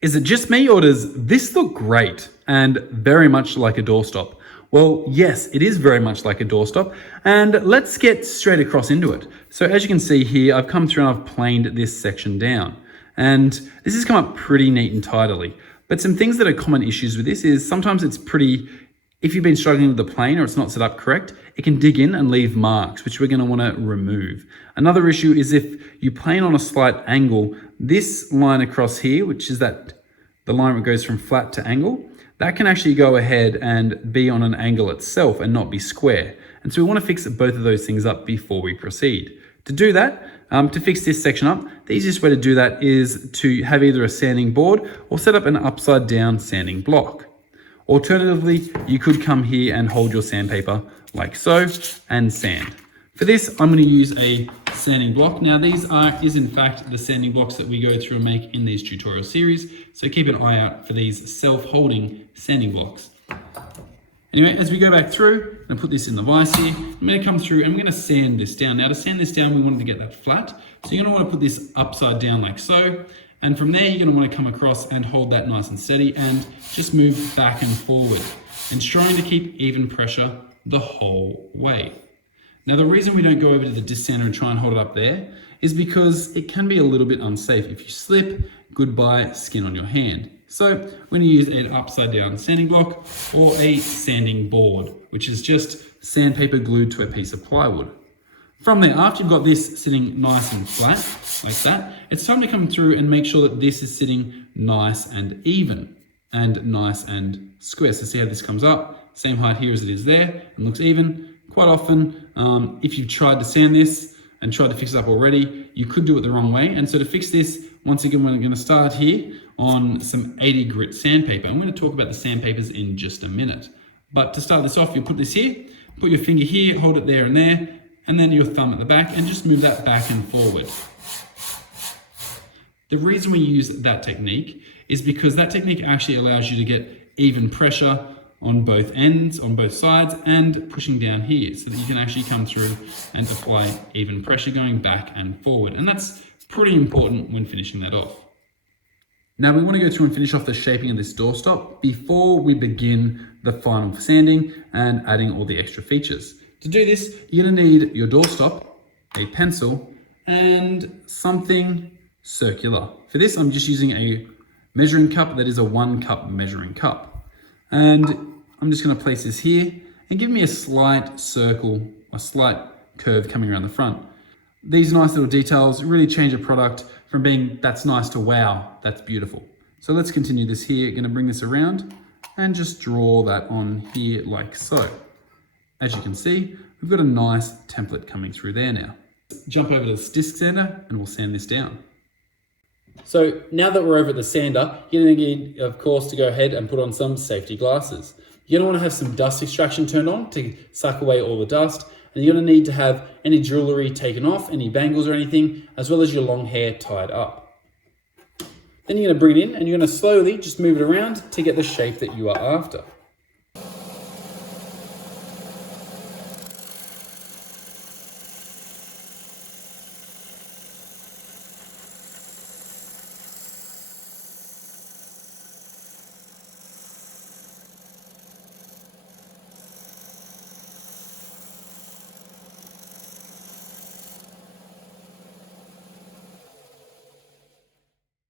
Is it just me, or does this look great and very much like a doorstop? Well, yes, it is very much like a doorstop, and let's get straight across into it. So as you can see here, I've come through and I've planed this section down, and this has come up pretty neat and tidily. But some things that are common issues with this is sometimes it's pretty, if you've been struggling with the plane or it's not set up correct, it can dig in and leave marks, which we're going to want to remove. Another issue is if you plane on a slight angle, this line across here, which is the line that goes from flat to angle, that can actually go ahead and be on an angle itself and not be square. And so we want to fix both of those things up before we proceed. To do that, to fix this section up, the easiest way to do that is to have either a sanding board or set up an upside down sanding block. Alternatively, you could come here and hold your sandpaper like so and sand. For this, I'm going to use a sanding block. Now these is in fact the sanding blocks that we go through and make in these tutorial series. So keep an eye out for these self-holding sanding blocks. Anyway, as we go back through, I'm going to put this in the vise here. I'm going to come through and I'm going to sand this down. Now to sand this down, we wanted to get that flat. So you're going to want to put this upside down like so. And from there, you're going to want to come across and hold that nice and steady and just move back and forward, ensuring to keep even pressure the whole way. Now, the reason we don't go over to the disc sander and try and hold it up there is because it can be a little bit unsafe. If you slip, goodbye skin on your hand. So we're going to use an upside down sanding block or a sanding board, which is just sandpaper glued to a piece of plywood. From there, after you've got this sitting nice and flat, like that, it's time to come through and make sure that this is sitting nice and even and nice and square. So see how this comes up, same height here as it is there, and looks even. Quite often, if you've tried to sand this and tried to fix it up already, you could do it the wrong way. And so to fix this, once again, we're going to start here on some 80 grit sandpaper. I'm going to talk about the sandpapers in just a minute. But to start this off, you put this here, put your finger here, hold it there, and then your thumb at the back, and just move that back and forward. The reason we use that technique is because that technique actually allows you to get even pressure on both ends, on both sides, and pushing down here so that you can actually come through and apply even pressure going back and forward. And that's pretty important when finishing that off. Now we want to go through and finish off the shaping of this doorstop before we begin the final sanding and adding all the extra features. To do this, you're going to need your doorstop, a pencil, and something circular. For this, I'm just using a measuring cup that is a 1 cup measuring cup. And I'm just going to place this here and give me a slight circle, a slight curve coming around the front. These nice little details really change a product from being that's nice to wow, that's beautiful. So let's continue this here. Going to bring this around and just draw that on here like so. As you can see, we've got a nice template coming through there now. Jump over to this disc sander and we'll sand this down. So now that we're over at the sander, you're going to need, of course, to go ahead and put on some safety glasses. You're going to want to have some dust extraction turned on to suck away all the dust. And you're going to need to have any jewelry taken off, any bangles or anything, as well as your long hair tied up. Then you're going to bring it in and you're going to slowly just move it around to get the shape that you are after.